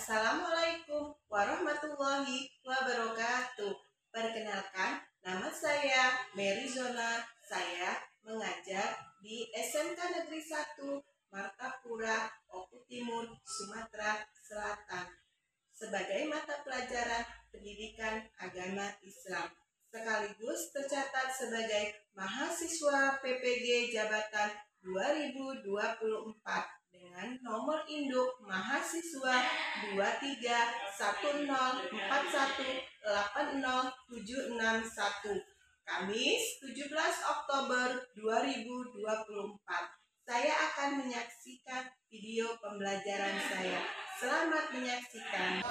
Assalamualaikum warahmatullahi wabarakatuh. Perkenalkan, nama saya Mary Zona. Saya mengajar di SMK Negeri 1 Martapura, Oku Timur, Sumatera Selatan sebagai mata pelajaran Pendidikan Agama Islam, sekaligus tercatat sebagai mahasiswa PPG Jabatan 2024 dengan nomor induk mahasiswa 231041807061, Kamis 17 Oktober 2024. Saya akan menyaksikan video pembelajaran saya. Selamat menyaksikan.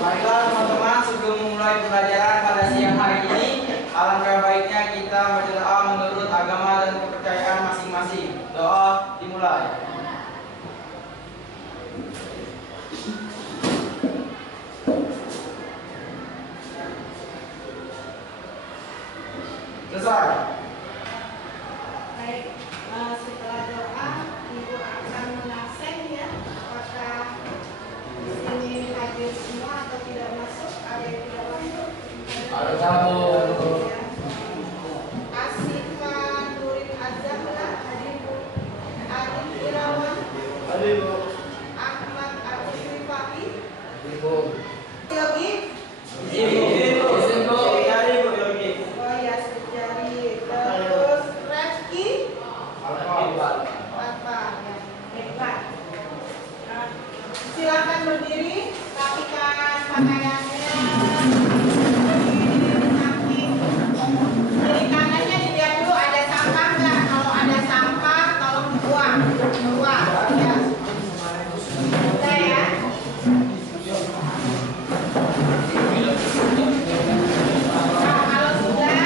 Baiklah teman-teman, sebelum memulai pembelajaran pada siang hari ini, alangkah baiknya kita berdoa menurut agama dan kepercayaan masing-masing. Doa dimulai. Selesai. Baik, setelah doa, Ibu akan menaseh ya, apakah ini hadir semua atau tidak masuk, ada yang tidak masuk? Ada satu. Asifah Nurin Azahra, hadir Bu. Adit Irawan, Hadir Bu. Ahmad Agus Rifai, Hadir Bu. Yogi, Izin Bu. Hadir Bu Yogi. oh ya Sejari, terus Reski, Fatwa, ya, baiklah. Silakan berdiri, rapikan pakaiannya. Kiri kanannya dilihat dulu ada sampah nggak? Kalau ada sampah, tolong buang. Ya. Udah ya. Nah, kalau sudah,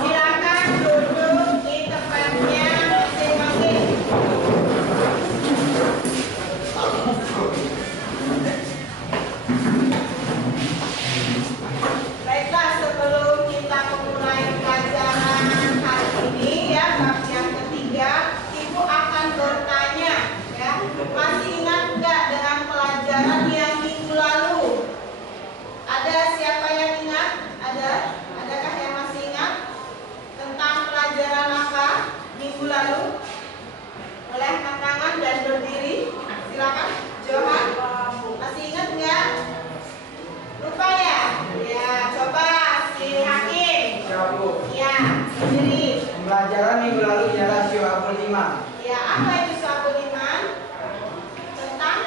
silakan duduk di tempatnya masing-masing. Baiklah, sebelum kita memulai pelajaran hari ini ya, bab yang ketiga, Ibu akan bertanya ya, masih ingat nggak dengan pelajaran yang minggu lalu? Ada siapa yang ingat? Adakah yang masih ingat tentang pelajaran apa minggu lalu? Boleh angkat tangan dan berdiri. Silakan, Johan. Masih ingat nggak? Lupa ya? Ya, coba si Hakim. Siap Bu. Ya, sendiri. Pembelajaran minggu lalu ialah Syu'abul Iman. Ya, apa itu Syu'abul Iman? Tentang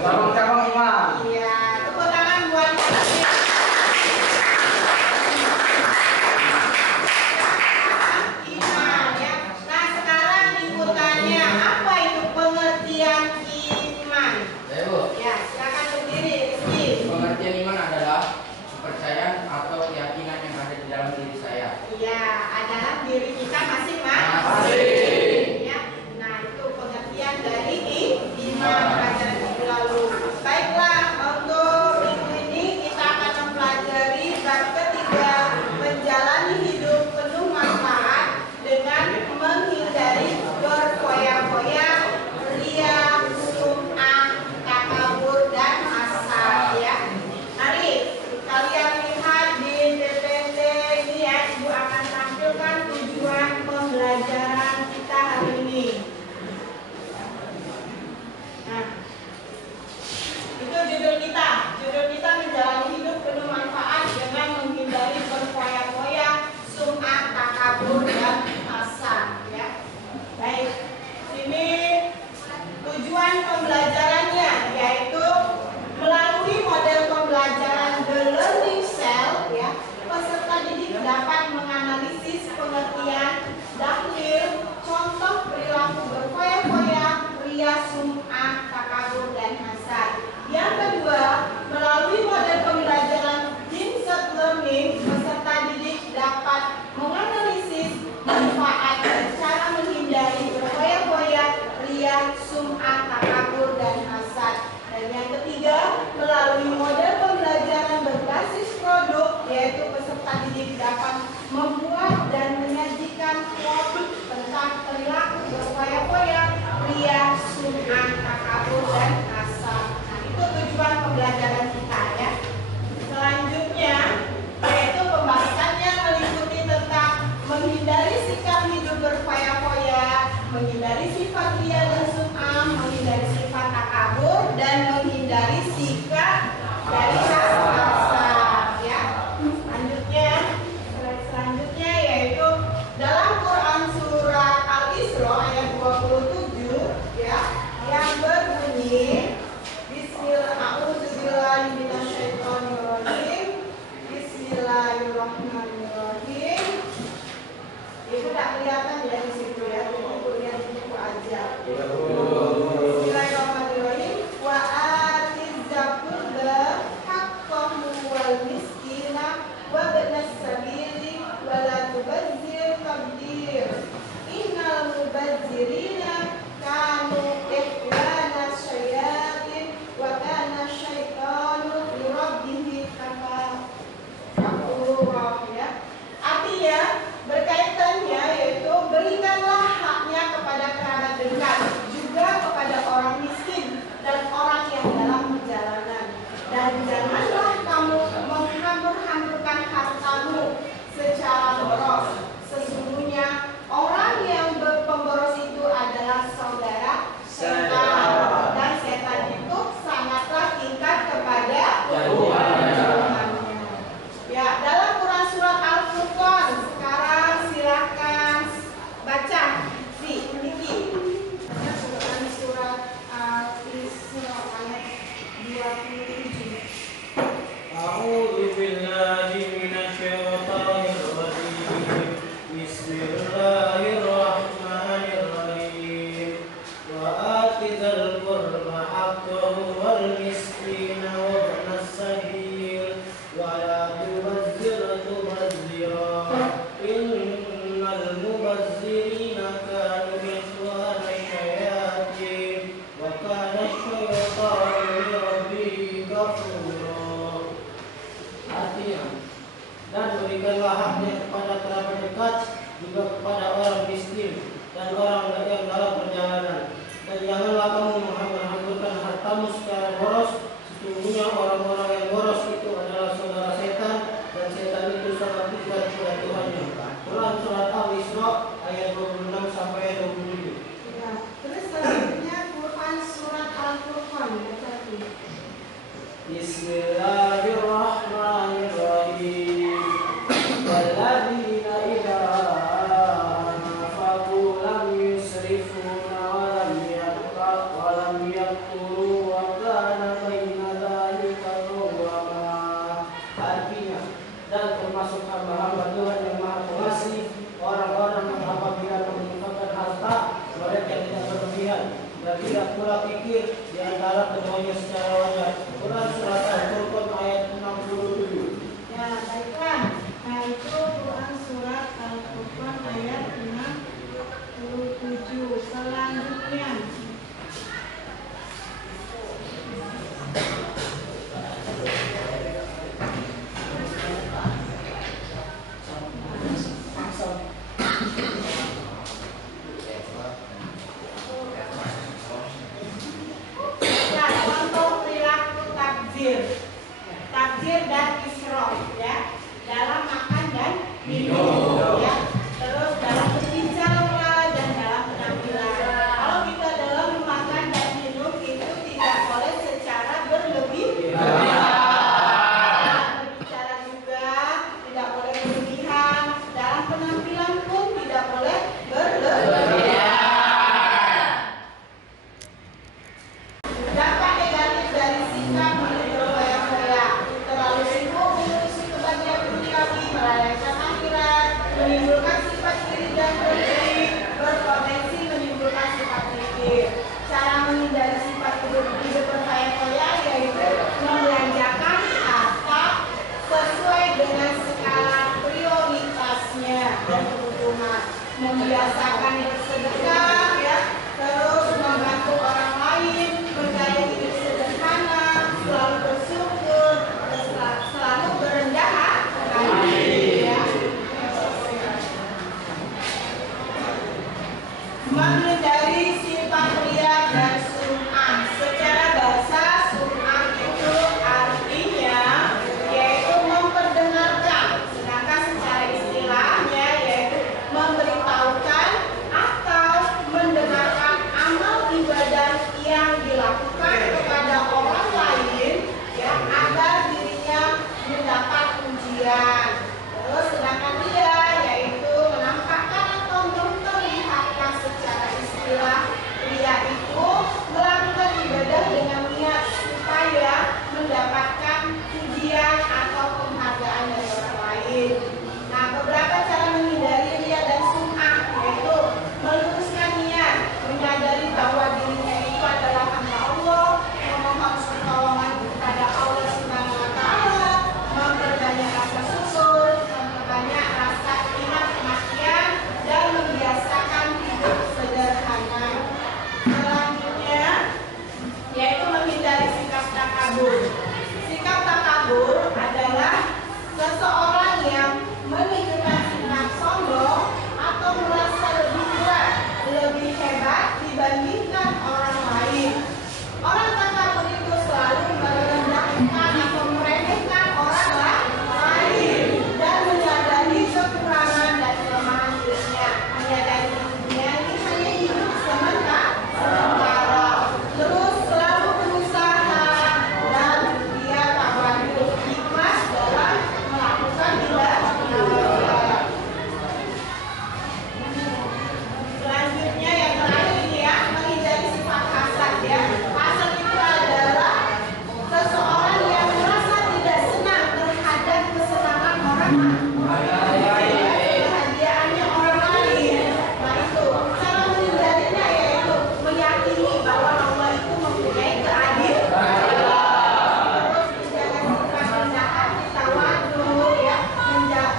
cabang-cabang iman. iya, tepuk tangan buat Hakim. Iman ya. Nah, sekarang Ibu tanya, apa itu pengertian iman? Ya, Bu. Ya, silakan berdiri, Rizky. Pengertian iman adalah kepercayaan atau keyakinan yang ada di dalam peserta didik dapat membuat dan menyajikan quote tentang perilaku berfoya-foya, ria, sum'ah, takabur, dan kasar. Nah, itu tujuan pembelajaran kita ya. Selanjutnya yaitu pembahasannya meliputi tentang menghindari sikap hidup berfoya-foya, menghindari sifat ria dan sum'ah, menghindari sifat takabur, dan menghindari sikap dari kasar ya. Selanjutnya yaitu dalam Quran surat Al-Isra ayat 27 ya, yang berbunyi Bismillahirrahmanirrahim. Ibu tak kelihatan ya di situ ya, jadi ibu lihat di buku aja. Bismillahirrahmanirrahim. Wa atiz zakurba haqqahu wal miskina wa ibnas sabili wa la tubazzir tabdzir. Innal mubazzirina kanu ikhwana syayatin wa kana syaitanu li rabbih kafura. Ya. Artinya berkaitannya yaitu berikanlah haknya kepada kerabat dekat, juga kepada orang miskin dan orang yang dalam perjalanan, dan janganlah kamu menghambur-hamburkan hartamu secara boros. Sesungguhnya orang yang pemboros itu adalah saudara setan, dan setan itu sangatlah tingkat kepada Tuhannya. Ya, dalam Quran surat Al-Furqan sekarang silakan baca si Niki. Quran surat Al-Isra ayat 27. A'udzu billahi minasyaitonir rajim. Bismillahirrahmanirrahim. Wa atizal qurba haqqahu wal miskina wa ibnas sabil wa la tubazzir tubadzira. Innal mubazzirina kanu ikhwana syayatin wa kana syaitanu li rabbih kafura. Artinya, dan berikanlah haknya kepada kerabat dekat, juga kepada orang miskin dan orang yang dalam perjalanan, dan janganlah kamu menghambur-hamburkan hartamu secara boros. Sesungguhnya orang-orang yang boros itu adalah saudara setan, dan setan itu sangat tingkat kepada Tuhannya. Quran surat Al-Isra ayat 26 sampai 27. Ya, terus selanjutnya Quran surat Al-Furqan baca dulu. Bismillahirrahmanirrahim. Walladzina idza anfaqu lam yusrifu wa lam yaqturu wa kana baina dzalika qawama. Artinya, dan termasuk hamba-hamba Tuhan yang Maha Pengasih, orang-orang yang apabila menginfakkan harta, mereka tidak berlebihan dan tidak pula pikir di antara keduanya secara wajar. Quran surat Al-Furqan ayat 67. Ya, baiklah. Nah, itu Quran surat Al-Furqan ayat 67. Selanjutnya ya, contoh perilaku takdir dan israf ya, dalam makan dan minum ya. Terus dalam berbicara dan dalam penampilan. Kalau kita dalam makan dan minum itu tidak boleh secara berlebihan. Berbicara juga tidak boleh berlebihan. Dalam penampilan pun tidak boleh berlebihan. Dampak negatif dari sikap hidup berfoya-foya, terlalu sibuk mengurusi kebahagiaan duniawi, melalaikan akhirat, menimbulkan sifat iri dan dengki, berpotensi menimbulkan sifat kikir. Cara menghindari sifat hidup berfoya-foya yaitu membelanjakan harta sesuai dengan skala prioritasnya dan kebutuhan, membiasakan bersedekah ya, terus membantu orang lain, bergaya hidup sederhana, selalu bersyukur, selalu berendah hati. kebahagiaannya orang lain. Nah itu cara menghindarinya yaitu meyakini bahwa Allah itu mempunyai keadilan. Terus menjaga sifat rendah hati, tawadu, ya,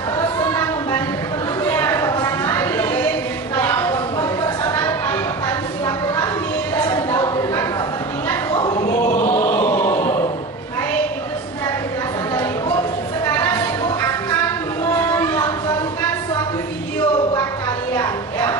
terus senang membantu temannya atau orang lain, kayak mempererat tali silaturahmi dan mendahulukan kepentingan umum. Baik, itu sudah penjelasan dari Ibu. Sekarang Ibu akan menontonkan suatu video buat kalian, ya.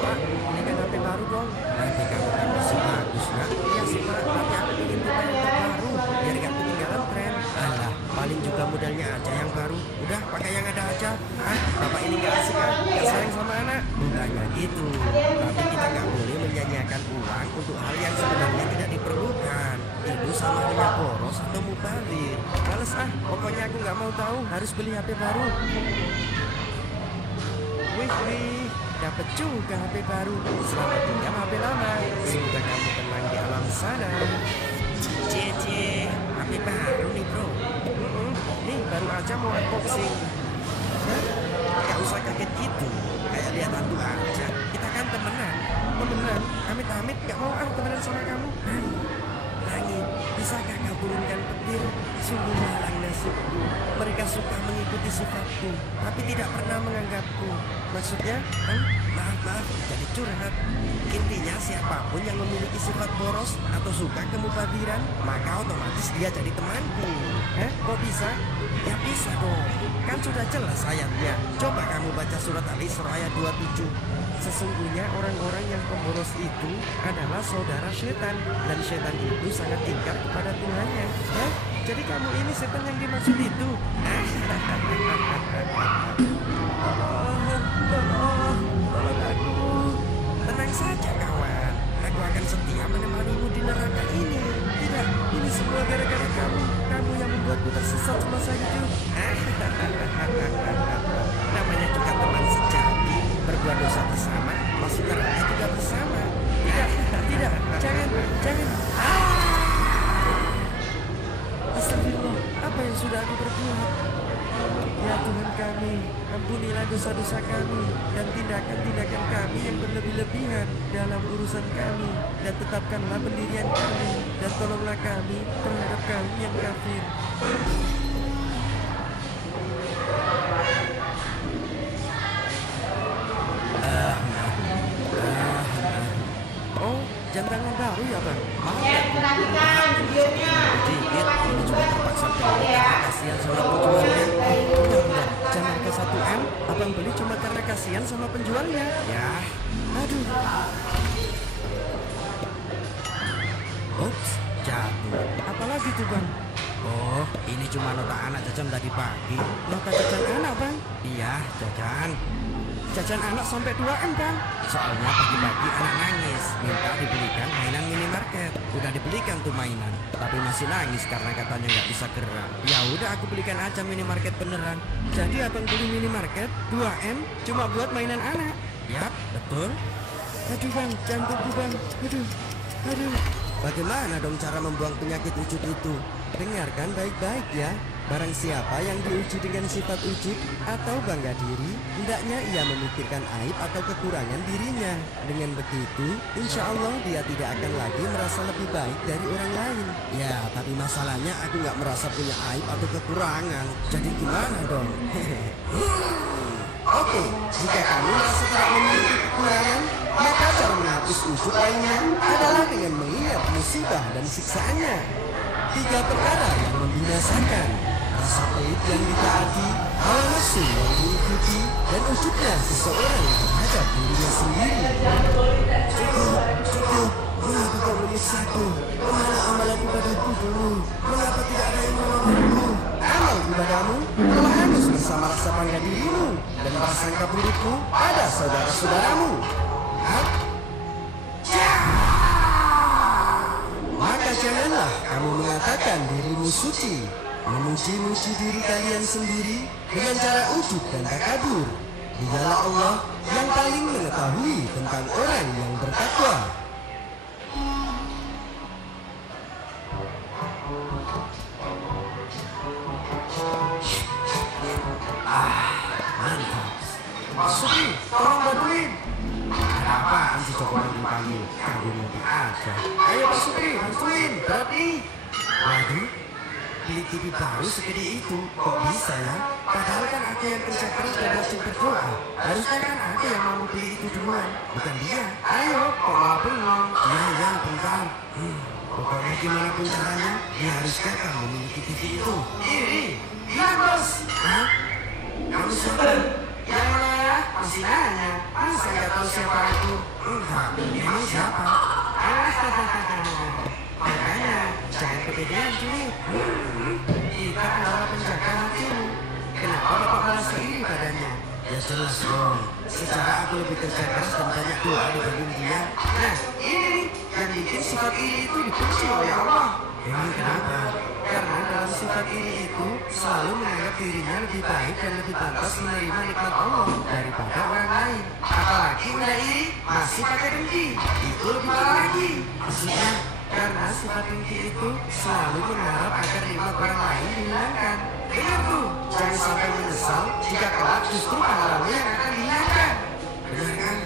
Pak, ini kan HP baru dong. Nanti kamu kan masih bagus nak. Iya sih Pak, tapi aku ingin tipe yang terbaru biar gak ketinggalan tren. Alah, paling juga modelnya aja yang baru. Udah pakai yang ada aja. Ah, bapak ini gak asik kan? Gak sayang sama anak. Bukannya gitu, tapi kita gak boleh menyanyiakan uang untuk hal yang sebenarnya tidak diperlukan. Ibu sama hanya boros atau mubazir. Males ah, pokoknya aku gak mau tahu. Harus beli HP baru. Wih, dapat juga HP baru. Selamat pinjam HP lama. Semoga kamu tenang di alam sana. Cie, HP baru nih bro. Nih baru aja mau unboxing. Hah? Gak usah kaget gitu. Kayak lihat hantu aja. Kita kan temenan. Amit-amit gak mau temenan sama kamu. Langit, bisakah kau turunkan petir? Sungguh malang nasibku. Mereka suka mengikuti sifatku, tapi tidak pernah menganggapku. Maksudnya, maaf, jadi curhat. Intinya siapapun yang memiliki sifat boros atau suka kemubadiran, maka otomatis dia jadi temanku. Kok bisa? Ya bisa dong. Kan sudah jelas ayatnya. Coba kamu baca surat Al-Isra ayat 27. Sesungguhnya orang-orang yang pemboros itu adalah saudara setan, dan setan itu sangat ingkar kepada Tuhannya. Jadi kamu ini setan yang dimaksud itu? Tolong aku. Tenang saja kawan, aku akan setia menemanimu di neraka ini. Tidak, ini semua gara-gara kamu. Kamu yang membuatku tersesat semasa hidup. Namanya juga teman sejati. Berbuat dosa bersama, masuk neraka juga bersama. Tidak, jangan. Astagfirullah, apa yang sudah aku perbuat? Ya Tuhan kami, ampunilah dosa-dosa kami dan tindakan-tindakan kami yang berlebih-lebihan dalam urusan kami, dan tetapkanlah pendirian kami, dan tolonglah kami terhadap kami yang kafir. Oh, jam tangan baru ya Bang? Maaf ya, perhatikan videonya. dikit, ini juga terpaksa beli karena kasihan sama penjualnya. Benar, jam harga 1M, abang beli cuma karena kasihan sama penjualnya. Ya, aduh. Ups, jatuh. Apalagi tuh Bang? Oh, ini cuma nota anak jajan tadi pagi. Nota jajan anak Bang? Iya, jajan. Jajan anak sampai 2M Bang. Soalnya pagi-pagi anak nangis, minta dibelikan mainan minimarket. Udah dibelikan tuh mainan, tapi masih nangis karena katanya nggak bisa gerak. Ya udah aku belikan aja minimarket beneran. Jadi abang beli minimarket 2M cuma buat mainan anak. Yap, betul. Aduh Bang, jantungku Bang. Aduh. Bagaimana dong cara membuang penyakit ujub itu? Dengarkan baik-baik ya. Barang siapa yang diuji dengan sifat ujub atau bangga diri, hendaknya ia memikirkan aib atau kekurangan dirinya. Dengan begitu, insya Allah dia tidak akan lagi merasa lebih baik dari orang lain. Ya, tapi masalahnya aku nggak merasa punya aib atau kekurangan. Jadi gimana dong? Oke, jika kamu merasa tidak memiliki kekurangan, maka cara menghapus ujub lainnya adalah dengan mengingat musibah dan siksaannya. 3 perkara yang membinasakan: rasa pelit yang ditaati, hawa nafsu yang diikuti, dan ujubnya seseorang terhadap dirinya sendiri. Cukup. Mengapa kau menyiksaku? Kemana amalan ibadahku dulu? Mengapa tidak ada yang menolongku? Amal ibadahmu telah hangus bersama bersama rasa bangga dirimu dan prasangka burukmu pada saudara-saudaramu. Hah? Maka janganlah kamu mengatakan dirimu suci, memuji-muji diri kalian sendiri dengan cara ujub dan takabur. Dialah Allah yang paling mengetahui tentang orang yang bertakwa. Mantap. Suki, tolong bantuin. Ada apaan sih coba dipanggil? Panggil mobil aja. Ayo Pak Suki, bantuin. Berat nih. Waduh, beli TV baru segede itu. Kok bisa ya? Padahal kan aku yang kerja keras dan rajin berdoa. Harusnya kan aku yang mau beli itu duluan, bukan dia. Ayo, kok malah bengong? Iya, bentar. Pokoknya gimana pun caranya, diharuskan kamu memiliki TV itu. Iya bos. Hah? Kamu siapa? Jangan ya, masih nanya. Masa nggak tahu siapa aku? Enggak, emang siapa? Makanya, jangan kepedean cuy. Kita adalah penjaga hatimu. Kenapa bapak merasa iri padanya? Ya jelas dong. Secara aku lebih kerja keras dan banyak doa dibanding dia. Nah, ini yang bikin sifat iri itu dibenci oleh Allah. Emang kenapa? Karena dalam sifat iri itu selalu menganggap dirinya lebih baik dan lebih pantas menerima nikmat Allah daripada orang lain. Apalagi udah iri masih pakai dengki, itu lebih parah lagi. Maksudnya karena sifat dengki itu selalu berharap agar nikmat orang lain dihilangkan. Dengar tuh, jangan sampai menyesal jika kelak justru pahlamu yang akan dihilangkan. Benar kan?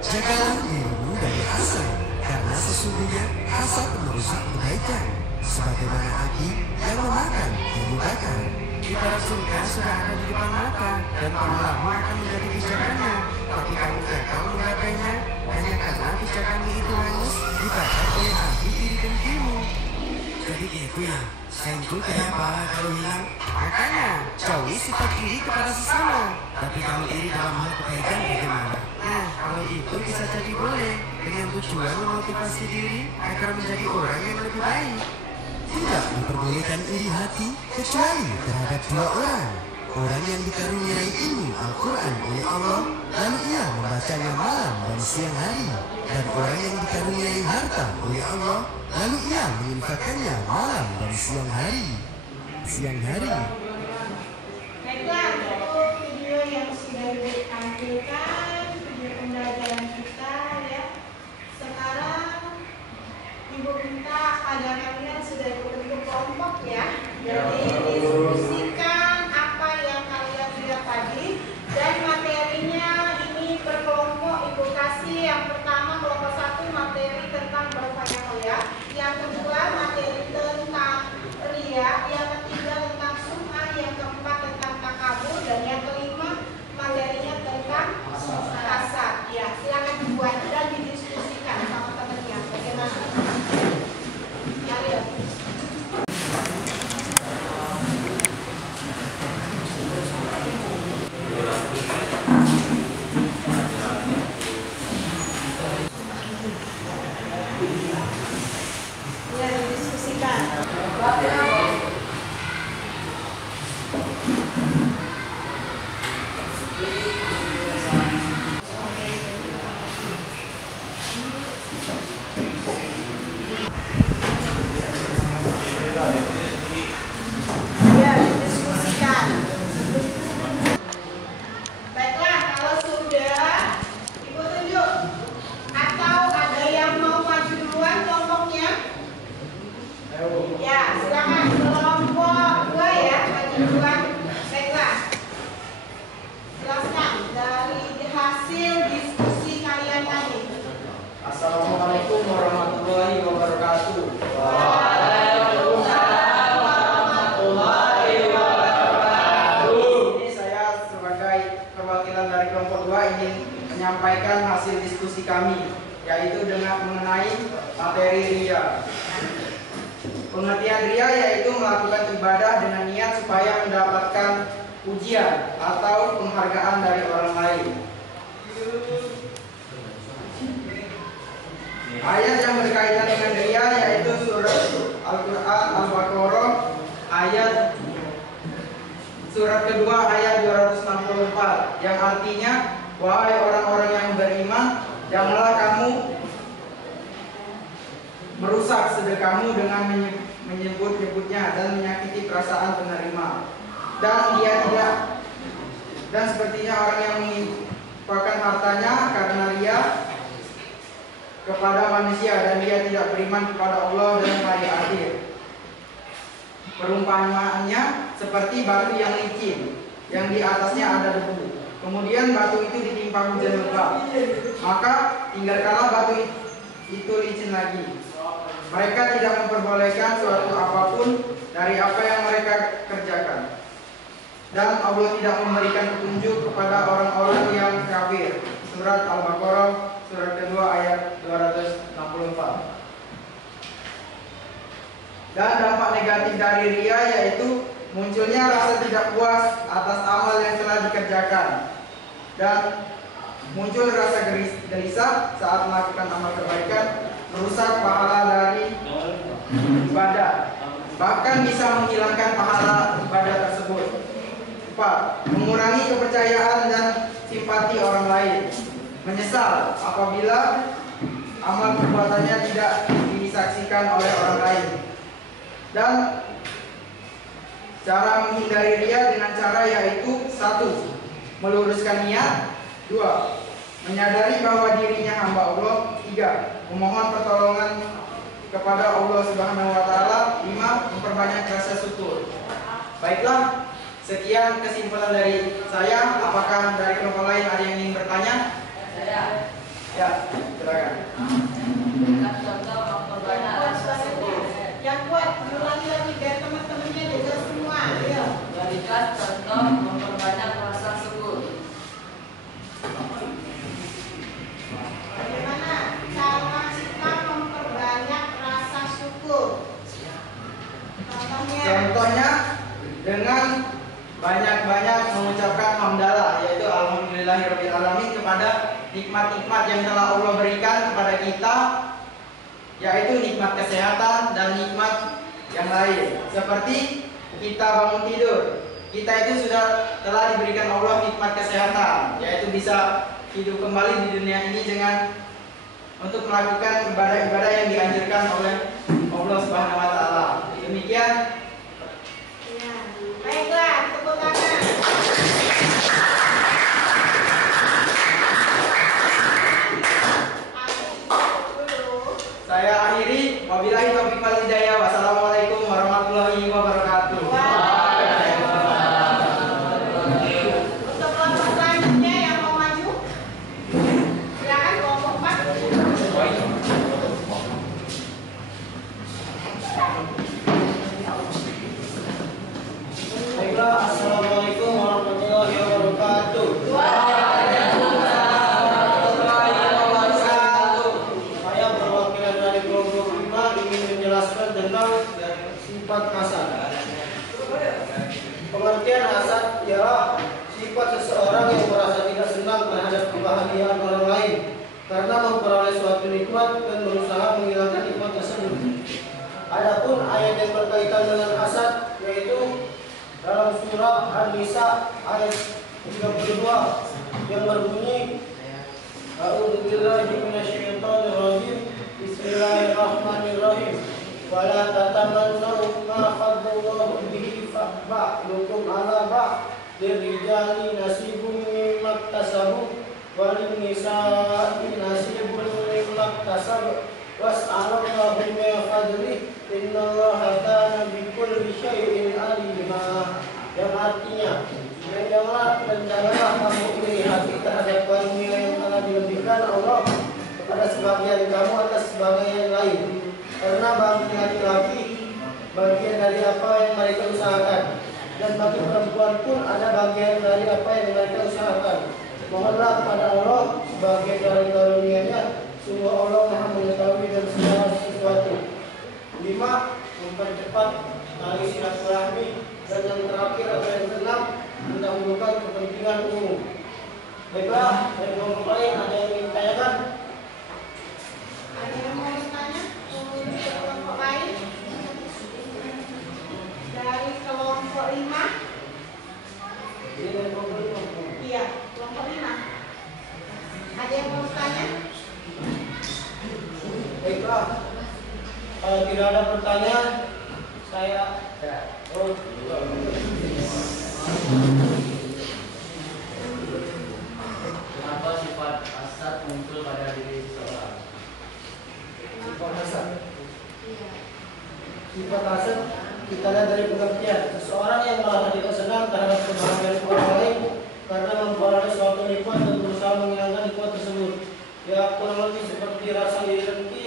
Jagalah dirimu dari hasad, karena sesungguhnya hasad merusak kebaikan. Sebagaimana api yang memakan dan membakar. Ibarat surga sudah ada di depan mata dan pahlamu akan menjadi pijakannya. Tapi kamu gagal menggapainya hanya karena pijakanmu itu hangus dibakar oleh api iri dengkimu. Jadi gitu ya, senggol kenapa kalau hilang? Makanya jauhi sifat iri kepada sesama. Tapi kalau iri dalam hal kebaikan bagaimana? Nah, kalau itu bisa jadi boleh dengan tujuan memotivasi diri agar menjadi orang yang lebih baik. Tidak diperbolehkan iri hati kecuali terhadap dua orang. Orang yang dikaruniai ilmu Al-Quran oleh Allah, lalu ia membacanya malam dan siang hari. Dan orang yang dikaruniai harta oleh Allah, lalu ia menginfakkannya malam dan siang hari. Baiklah, itu video yang sudah ditampilkan, video pembelajaran kita ya. Sekarang Ibu minta pada kalian sudah dibentuk kelompok ya. Jadi diskusikan apa yang kalian lihat tadi dan materinya ini berkelompok. Ibu kasih yang pertama kelompok 1 materi tentang berfaya-faya, yang kedua materi tentang ria, yang ketiga tentang sum'ah, yang keempat tentang takabur, dan yang kelima materinya tentang kasar. Ya, silakan dibuat dan didiskusikan sama temannya. Bagaimana? Assalamualaikum warahmatullahi wabarakatuh. Waalaikumsalam warahmatullahi wabarakatuh. Ini saya sebagai perwakilan dari kelompok 2 ingin menyampaikan hasil diskusi kami, yaitu dengan mengenai materi ria. Pengertian ria yaitu melakukan ibadah dengan niat supaya mendapatkan pujian atau penghargaan dari orang lain. Ayat yang berkaitan dengan ria yaitu surat Al-Quran Al-Baqarah surat kedua ayat yang artinya, wahai orang-orang yang beriman, janganlah kamu merusak sedekahmu dengan menyebut-nyebutnya dan menyakiti perasaan penerima. Dan sepertinya orang yang menginfakkan hartanya karena ria kepada manusia dan dia tidak beriman kepada Allah dan hari akhir. Perumpamaannya seperti batu yang licin yang di atasnya ada debu. Kemudian batu itu ditimpa hujan lebat, maka tinggalkanlah batu itu licin lagi. Mereka tidak memperbolehkan suatu apapun dari apa yang mereka kerjakan. Dan Allah tidak memberikan petunjuk kepada orang-orang yang kafir. Surat Al-Baqarah, surat kedua ayat 264. Dan dampak negatif dari ria yaitu munculnya rasa tidak puas atas amal yang telah dikerjakan. Dan muncul rasa gelisah saat melakukan amal kebaikan, merusak pahala dari ibadah, bahkan bisa menghilangkan pahala ibadah tersebut. 4. Mengurangi kepercayaan dan simpati orang lain. Menyesal apabila amal perbuatannya tidak disaksikan oleh orang lain. Dan cara menghindari ria dengan cara yaitu 1. Meluruskan niat. 2. Menyadari bahwa dirinya hamba Allah. 3. Memohon pertolongan kepada Allah Subhanahu wa taala. 5. Memperbanyak rasa syukur. Baiklah, sekian kesimpulan dari saya. Apakah dari kelompok lain ada yang ingin bertanya? Ya, silakan. Yang kuat, ulangi lagi biar teman-temannya dengar semua. Ayo. Berikan contoh memperbanyak rasa syukur. Bagaimana cara kita memperbanyak rasa syukur? Contohnya dengan banyak-banyak mengucapkan hamdalah, yaitu alhamdulillahirabbil alamin kepada nikmat-nikmat yang telah Allah berikan kepada kita, yaitu nikmat kesehatan dan nikmat yang lain. Seperti kita bangun tidur, kita itu telah diberikan Allah nikmat kesehatan, yaitu bisa hidup kembali di dunia ini untuk melakukan ibadah-ibadah yang dianjurkan oleh Allah Subhanahu wa taala. Demikian. Baiklah, tepuk tangan. Saya akhiri. Wabillahi taufiq wal hidayah. Wassalamualaikum warahmatullahi wabarakatuh. Untuk kelompok selanjutnya yang mau maju, silakan kelompok 4. Baiklah, assalamualaikum warahmatullahi wabarakatuh. Saya perwakilan dari kelompok 5 ingin menjelaskan tentang sifat hasad. Pengertian hasad ialah sifat seseorang yang merasa tidak senang terhadap kebahagiaan orang lain karena memperoleh suatu nikmat dan berusaha menghilangkan nikmat tersebut. Adapun ayat yang berkaitan dengan hasad yaitu dalam surah An-Nisa ayat 32 yang berbunyi A'udzubillahi minasyaitonirrajim. Bismillahirrahmanirrahim. Wa la tatamannu ma faddallahu bihi ba'dukum 'ala ba'd. Lirijali nasibun mimma iktasabu wa lin-nisa'i nasibun mimma iktasabu. Was'alullahu min fadlihi. Innallaha kana bikulli syai'in alima. Yang artinya, janganlah kamu iri hati terhadap karunia yang telah dilebihkan Allah kepada sebagian kamu atas sebagian lain. Karena bagi laki-laki bagian dari apa yang mereka usahakan, dan bagi perempuan pun ada bagian dari apa yang mereka usahakan. Mohonlah kepada Allah sebagian dari karunia-Nya. Sungguh Allah Maha mengetahui dan segala sesuatu. 5. Mempercepat tali silaturahmi. Dan yang terakhir atau yang keenam, mendahulukan kepentingan umum. Baiklah, dari kelompok lain ada yang ingin ditanyakan? Ada yang mau bertanya? Kelompok lain? Dari kelompok 5? Ini dari kelompok 5. Iya, kelompok Baiklah. Kalau tidak ada pertanyaan, saya Kenapa sifat hasad muncul pada diri seseorang? sifat hasad. Sifat hasad kita lihat dari pengertian. Seseorang yang merasa tidak senang terhadap kebahagiaan orang lain karena memperoleh suatu nikmat dan berusaha menghilangkan nikmat tersebut. Ya kurang lebih seperti rasa iri dengki,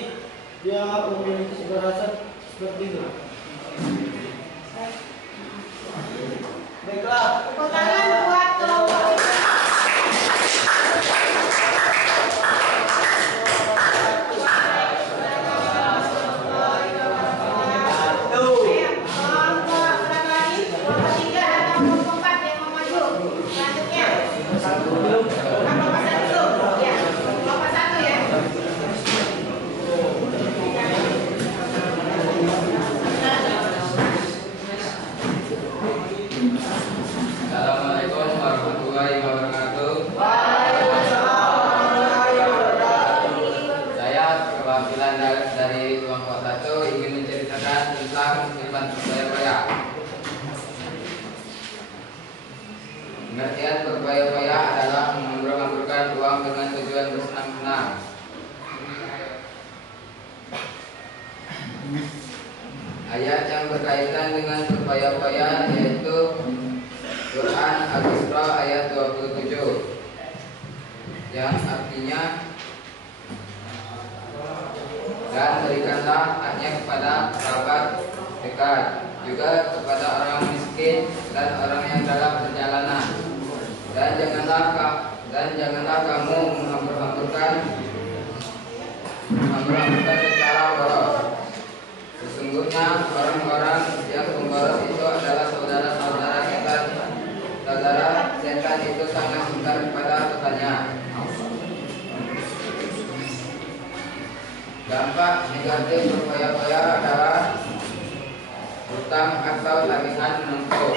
dia memiliki sifat hasad seperti itu. Baiklah. Tepuk tangan buat kelompok ini. Assalamualaikum warahmatullahi wabarakatuh. Saya perwakilan dari kelompok 1 ingin menceritakan tentang sifat berfoya-foya. Pengertian berfoya-foya adalah menghambur-hamburkan uang dengan tujuan bersenang-senang. Ayat yang berkaitan dengan berfoya-foya yaitu Quran Al-Isra ayat 27 yang artinya, dan berikanlah haknya kepada kerabat dekat, juga kepada orang miskin dan orang yang dalam perjalanan, dan janganlah kamu menghambur-hamburkan secara boros. Sesungguhnya orang-orang yang pemboros itu adalah saudara-saudara setan itu sangat ingkar kepada Tuhannya. Dampak negatif berfoya-foya adalah hutang atau tagihan menumpuk,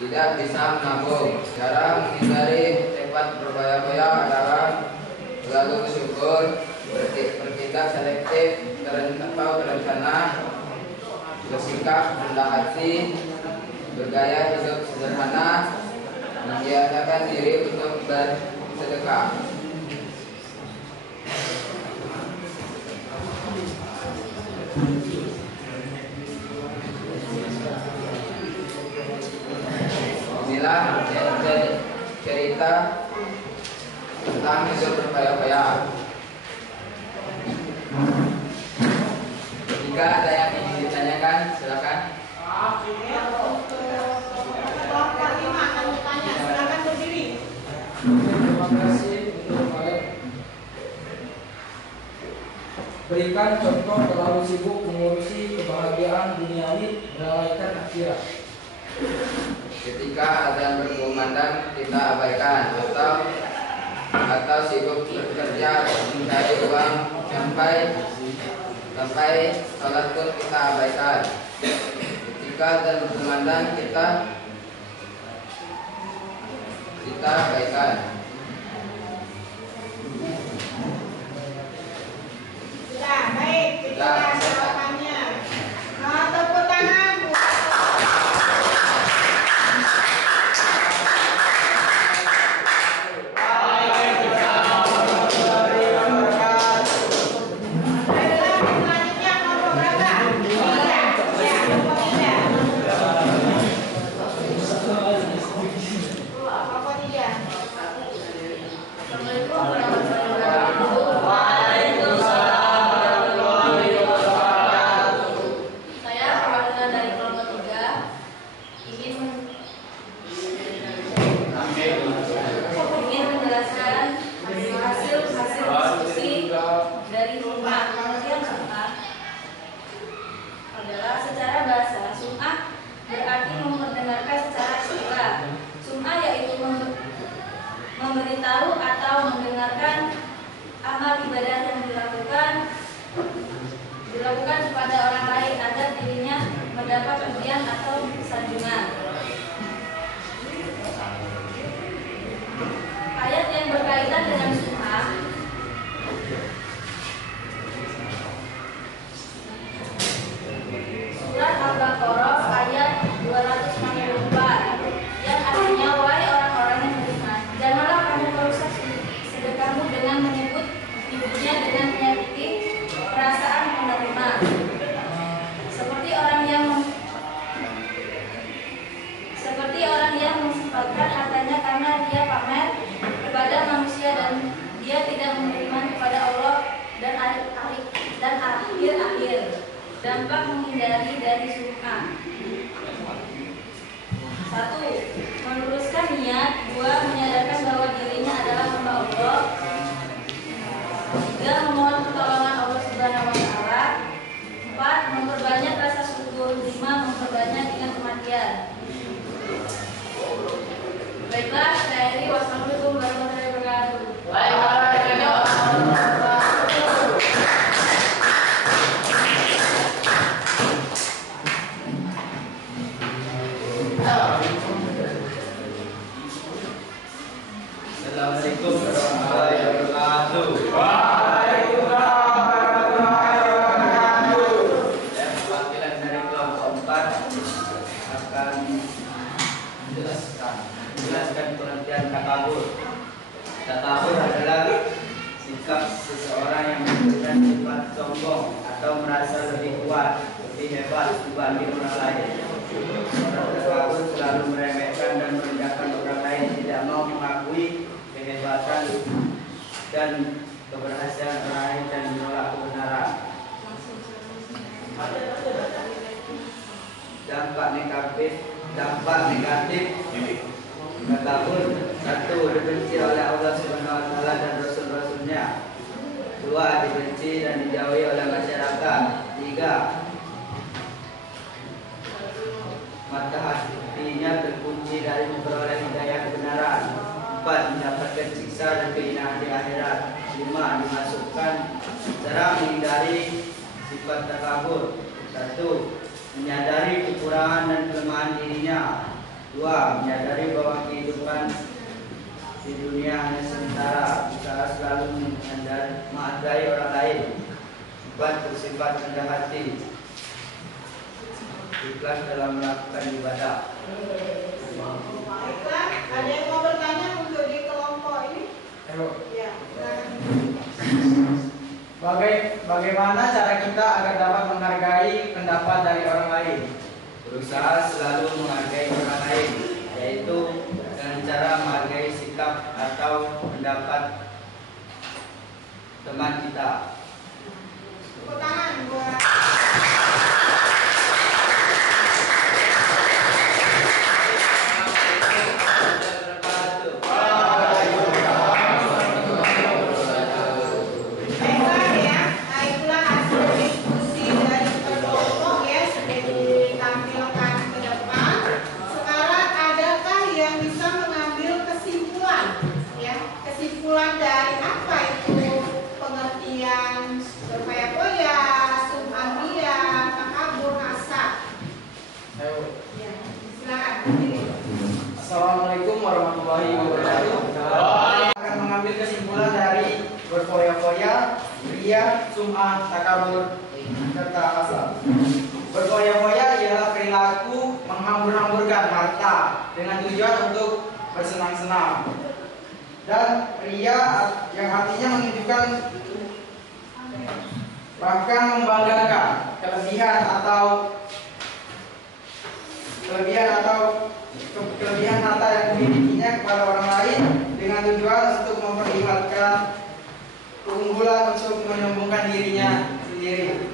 tidak bisa menabung. Cara menghindari sifat berfoya-foya adalah selalu bersyukur, bertindak selektif atau terencana, bersikap rendah hati, bergaya hidup sederhana, membiasakan diri untuk bersedekah. Inilah cerita tentang hidup berfoya-foya. Jika ada yang ingin ditanyakan, silakan. Kelompok 5 akan bertanya, silakan berdiri. Terima kasih untuk kalian. Berikan contoh terlalu sibuk mengurusi kebahagiaan duniawi melalaikan akhirat. Ketika azan berkumandang kita abaikan, atau sibuk bekerja mencari uang sampai sholat pun kita abaikan. Ketika azan berkumandang kita abaikan. Sudah, baik. Kita jawabannya. Tepuk tangan. Selanjutnya kelompok berapa? 3. Ya, kelompok 3. Kelompok 3. Dampak menghindari dari sum'ah. 1. Meluruskan niat. 2. Menyadarkan bahwa dirinya adalah hamba Allah. 3. Memohon pertolongan Allah Subhanahu wa Ta'ala. 4. Memperbanyak rasa syukur. 5. Memperbanyak ingat kematian. Baiklah, saya akhiri. Wassalamualaikum warahmatullahi wabarakatuh. Assalamualaikum warahmatullahi wabarakatuh. Saya perwakilan dari kelompok 4 akan menjelaskan pengertian takabur. Takabur adalah sikap seseorang yang mempunyai sifat sombong atau merasa lebih kuat, lebih hebat dibanding orang lain. Orang takabur selalu meremehkan dan merendahkan orang lain, tidak mau mengakui kehebatan dan keberhasilan orang lain dan menolak kebenaran. Dampak negatif takabur: 1. Dibenci oleh Allah Subhanahu wa Ta'ala dan Rasul-Rasulnya. 2. Dibenci dan dijauhi oleh masyarakat. 3. Mata hatinya terkunci dari memperoleh hidayah kebenaran. 4. Mendapatkan siksa dan kehinaan di akhirat. 5. Dimasukkan. Cara menghindari sifat takabur: 1. Menyadari kekurangan dan kelemahan dirinya. 2. Menyadari bahwa kehidupan di dunia hanya sementara, usaha selalu menghargai orang lain. 4. Bersifat rendah hati, ikhlas dalam melakukan ibadah. Baiklah, ada yang mau bertanya untuk di kelompok ini? Ya, Bagaimana cara kita agar dapat menghargai pendapat dari orang lain? Berusaha selalu menghargai orang lain, yaitu dengan cara menghargai sikap atau pendapat teman kita. tepuk tangan buat dari apa itu pengertian berfoya-foya, sum'ah, takabur, hasad. Ya, silakan. Assalamualaikum warahmatullahi wabarakatuh. Akan mengambil kesimpulan dari berfoya-foya, ria, sum'ah, takabur, serta hasad. Berfoya-foya ialah perilaku menghambur-hamburkan harta dengan tujuan untuk bersenang-senang. Dan ria yang artinya menunjukkan bahkan membanggakan kelebihan harta yang dimilikinya kepada orang lain dengan tujuan untuk memperlihatkan keunggulan untuk menyombongkan dirinya sendiri.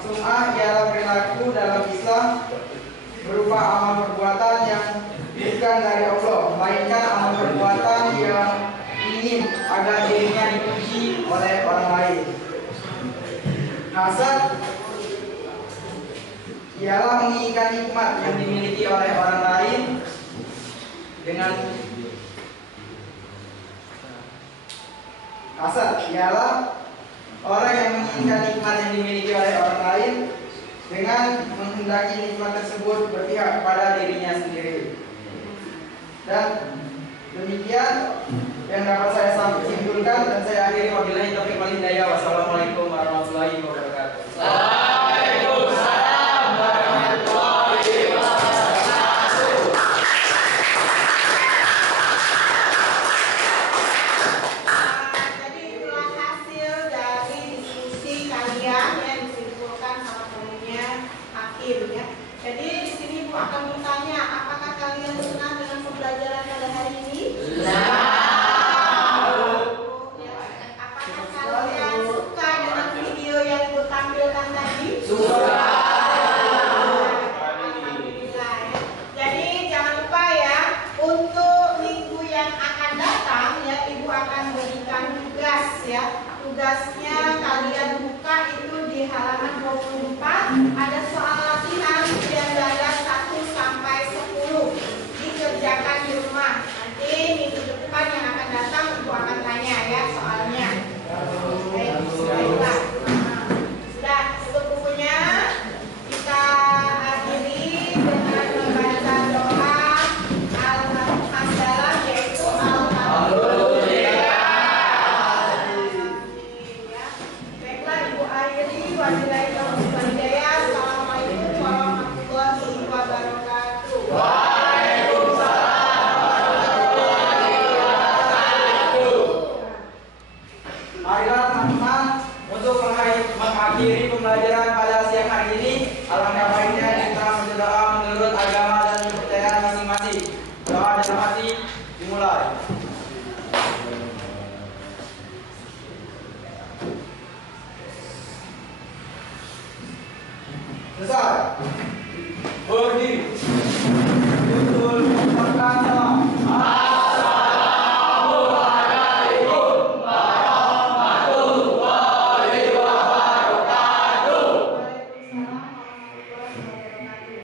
Sum'ah ialah perilaku dalam Islam berupa amal perbuatan yang bukan dari Allah, melainkan amal perbuatan yang ingin agar dirinya dipuji oleh orang lain. Hasad ialah menginginkan nikmat yang dimiliki oleh orang lain dengan hasad ialah orang yang menginginkan nikmat yang dimiliki oleh orang lain dengan menghendaki nikmat tersebut berpihak pada dirinya sendiri. Dan demikian yang dapat saya simpulkan dan saya akhiri. Wabillahi taufiq wal hidayah. Wassalamualaikum warahmatullahi wabarakatuh. Waalaikumsalam warahmatullahi wabarakatuh. Jadi itulah hasil dari diskusi kalian yang disimpulkan sama temannya hakim ya. Jadi di sini Bu akan bertanya, apakah kalian senang dengan pembelajaran pada hari ini? ya. Tugasnya kalian buka itu di halaman 24. Ada soal latihan ujian darat 1 sampai 10. Dikerjakan di rumah. Nanti minggu depan yang akan datang ibu akan tanya ya soalnya. Baiklah. Sudah, tutup bukunya. Kita akhiri dengan membaca doa Al-Hamdalah, yaitu Baiklah, Ibu akhiri. Wabillahi taufiq wal hidayah. Assalamualaikum warahmatullahi wabarakatuh. Marilah teman-teman untuk mengakhiri pembelajaran pada siang hari ini. Alangkah baiknya kita berdoa menurut agama dan kepercayaan masing-masing. Doa dalam hati dimulai. Selesai. Berdiri.